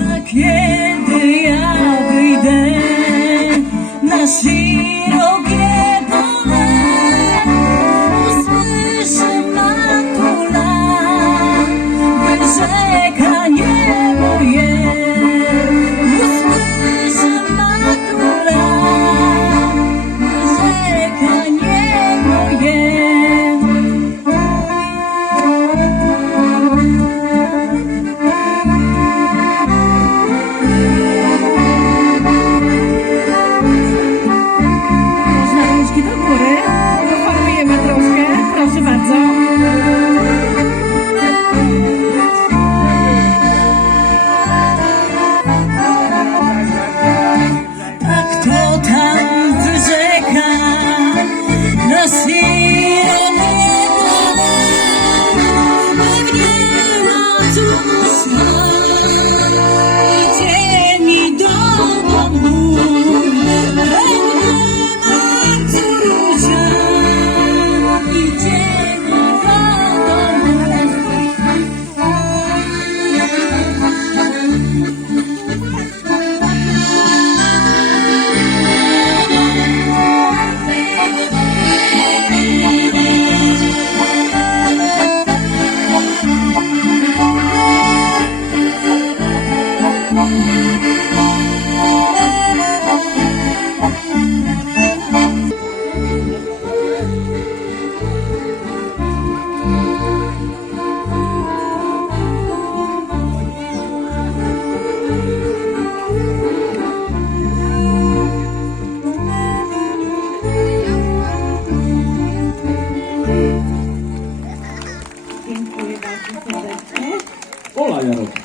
A kiedy na bardzo serdecznie. Ola Jarocka.